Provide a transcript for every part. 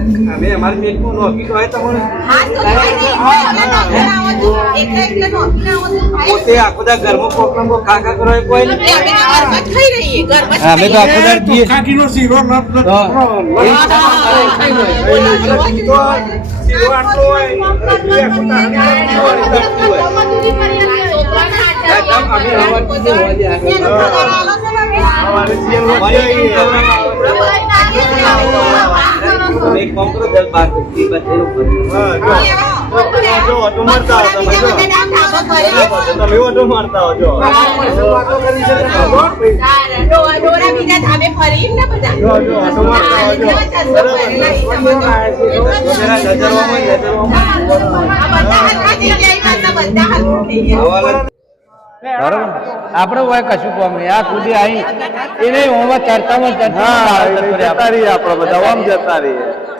मैं हमारे मेट को नौकरी तो है तो हां तो भाई नहीं मैं ना ना आवाज एक एक ने नौकरी ना वो ते आकोदा गर्म प्रॉब्लम को खा खा करो कोई नहीं मैं तो आकोदा खा ही रही है गर्म हां मैं तो आकोदा दिए खा किलो सिरो ना तो हां कोई नहीं तो सिरो आटो है ये आकोदा हमारे को तो खा जा हम अभी आवाज से हो जाए हमारे सीएम को કોંગ્રો આપડે હોય કશું કોમ નહીં આ સુધી અહીં એને ચર્ચામાં ચર્ચા આપડે બધા જતા રહીએ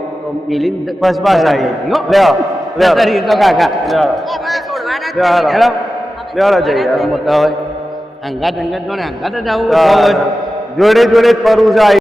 Om pas pas aja. nggak? Leo. Leo. Dari itu kakak. Leo. Leo. halo, Leo aja ya. Mau tahu? Angkat angkat dong. Angkat ada tahu. Jodoh la. jodoh perusahaan.